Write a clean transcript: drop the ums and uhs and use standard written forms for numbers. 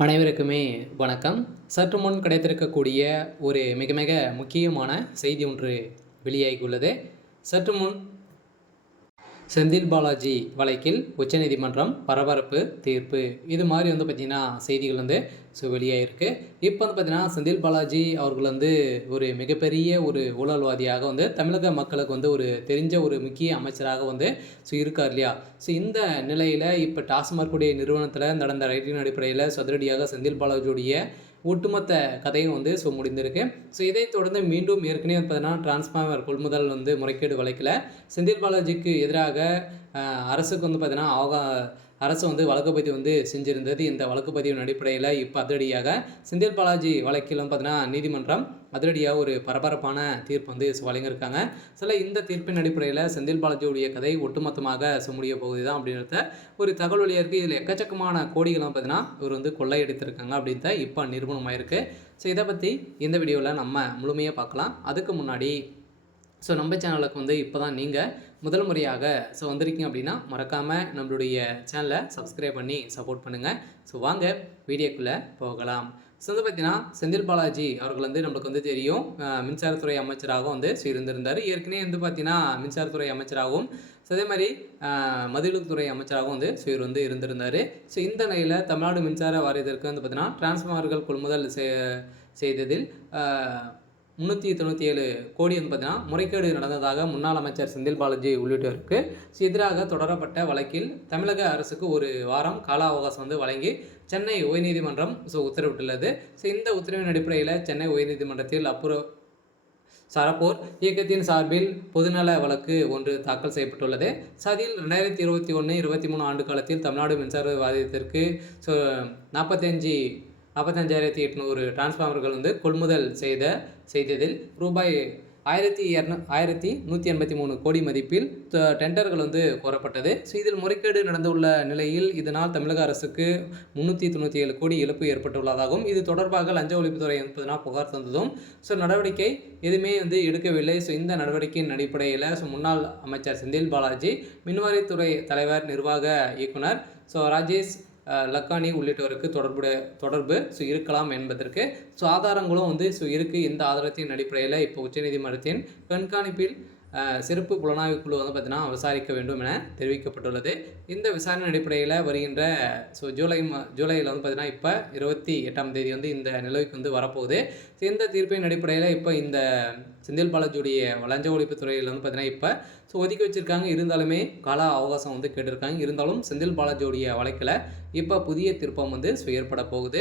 அனைவருக்குமே வணக்கம். சற்று முன் கிடைத்திருக்கக்கூடிய ஒரு மிக மிக முக்கியமான செய்தி ஒன்று வெளியாகியுள்ளது. சற்று முன் செந்தில் பாலாஜி வழக்கில் உச்சநீதிமன்றம் பரபரப்பு தீர்ப்பு. இது மாதிரி பார்த்திங்கன்னா செய்திகள் வெளியாகிருக்கு. இப்போ பார்த்திங்கன்னா செந்தில் பாலாஜி அவர்கள் ஒரு மிகப்பெரிய ஒரு ஊழல்வாதியாக தமிழக மக்களுக்கு ஒரு தெரிஞ்ச ஒரு முக்கிய அமைச்சராக இருக்கார் இல்லையா? இந்த நிலையில் இப்போ டாஸ்மாக் உடைய நிறுவனத்தில் நடந்த ரைட்டின் அடிப்படையில் சதுரடியாக செந்தில் பாலாஜியுடைய ஒட்டுமொத்த கதையும் முடிந்திருக்கு. இதைத் தொடர்ந்து மீண்டும் ஏற்கனவே பார்த்தீங்கன்னா டிரான்ஸ்ஃபார்மர் கொள்முதல் முறைகேடு வழக்கில் செந்தில் பாலாஜிக்கு எதிராக அரசுக்கு பார்த்தீங்கன்னா அரசு வழக்கு பதிவு செஞ்சிருந்தது. இந்த வழக்கு பதிவின் அடிப்படையில் இப்போ அதிரடியாக செந்தில் பாலாஜி வழக்கிலும் பார்த்தீங்கன்னா நீதிமன்றம் அதிரடியாக ஒரு பரபரப்பான தீர்ப்பு வழங்கியிருக்காங்க. இந்த தீர்ப்பின் அடிப்படையில் செந்தில் பாலாஜியுடைய கதை ஒட்டுமொத்தமாக முடிய போகுது தான் அப்படின்றத ஒரு தகவல் வழியாக இருக்குது. இதில் எக்கச்சக்கமான கோடிகளும் பார்த்தீங்கன்னா இவர் கொள்ளையடித்திருக்காங்க அப்படின்ட்டு இப்போ நிரூபணமாயிருக்கு. இதை பற்றி இந்த வீடியோவில் நம்ம முழுமையாக பார்க்கலாம். அதுக்கு முன்னாடி நம்ம சேனலுக்கு இப்போ தான் நீங்கள் முதல் முறையாக வந்திருக்கீங்க அப்படின்னா மறக்காமல் நம்மளுடைய சேனலை சப்ஸ்கிரைப் பண்ணி சப்போர்ட் பண்ணுங்கள். வாங்க வீடியோக்குள்ளே போகலாம். பார்த்தீங்கன்னா செந்தில் பாலாஜி அவர்கள் நம்மளுக்கு தெரியும், மின்சாரத்துறை அமைச்சராகவும் இருந்திருந்தார். ஏற்கனவே பார்த்தீங்கன்னா மின்சாரத்துறை அமைச்சராகவும் அதே மாதிரி மதிலுத்துறை அமைச்சராகவும் இவர் இருந்திருந்தார். இந்த நிலையில் தமிழ்நாடு மின்சார வாரியத்திற்கு பார்த்தீங்கன்னா டிரான்ஸ்ஃபார்மர்கள் கொள்முதல் செய்ததில் 397 கோடி பார்த்தீங்கன்னா முறைகேடு நடந்ததாக முன்னாள் அமைச்சர் செந்தில் பாலாஜி உள்ளிட்டோருக்கு எதிராக தொடரப்பட்ட வழக்கில் தமிழக அரசுக்கு ஒரு வாரம் கால அவகாசம் வழங்கி சென்னை உயர்நீதிமன்றம் உத்தரவிட்டுள்ளது. இந்த உத்தரவின் அடிப்படையில் சென்னை உயர்நீதிமன்றத்தில் சரப்போர் இயக்கத்தின் சார்பில் பொதுநல வழக்கு ஒன்று தாக்கல் செய்யப்பட்டுள்ளது. அதில் 2021-23 ஆண்டு காலத்தில் தமிழ்நாடு மின்சார வாரியத்திற்கு 45,800 டிரான்ஸ்ஃபார்மர்கள் கொள்முதல் செய்ததில் ரூபாய் 1,183 கோடி மதிப்பில் டெண்டர்கள் கோரப்பட்டது. இதில் முறைகேடு நடந்துள்ள நிலையில் இதனால் தமிழக அரசுக்கு 397 கோடி இழப்பு ஏற்பட்டுள்ளதாகவும் இது தொடர்பாக லஞ்ச ஒழிப்புத்துறை புகார் தந்ததும் நடவடிக்கை எதுவுமே எடுக்கவில்லை. இந்த நடவடிக்கையின் அடிப்படையில் முன்னாள் அமைச்சர் செந்தில் பாலாஜி, மின்வாரியத்துறை தலைவர், நிர்வாக இயக்குனர் ராஜேஷ் லக்கானி உள்ளிட்டோருக்கு தொடர்பு இருக்கலாம் என்பதற்கு ஆதாரங்களும் இருக்குது. இந்த ஆதாரத்தின் அடிப்படையில் இப்போ உச்சநீதிமன்றத்தின் கண்காணிப்பில் சிறப்பு புலனாய்வு குழு பார்த்தீங்கன்னா விசாரிக்க வேண்டும் என தெரிவிக்கப்பட்டுள்ளது. இந்த விசாரணை அடிப்படையில் வருகின்ற ஜூலையில் பார்த்தீங்கன்னா இப்போ 28ஆம் தேதி இந்த நிலவுக்கு வரப்போகுது. இந்த தீர்ப்பின் அடிப்படையில் இப்போ இந்த செந்தில் பாலாஜியுடைய லஞ்ச ஒழிப்புத்துறையில் பார்த்தீங்கன்னா இப்போ ஒதுக்கி வச்சுருக்காங்க. இருந்தாலுமே கால அவகாசம் கேட்டிருக்காங்க. இருந்தாலும் செந்தில் பாலாஜியுடைய வழக்கில் இப்போ புதிய திருப்பம் ஏற்பட போகுது.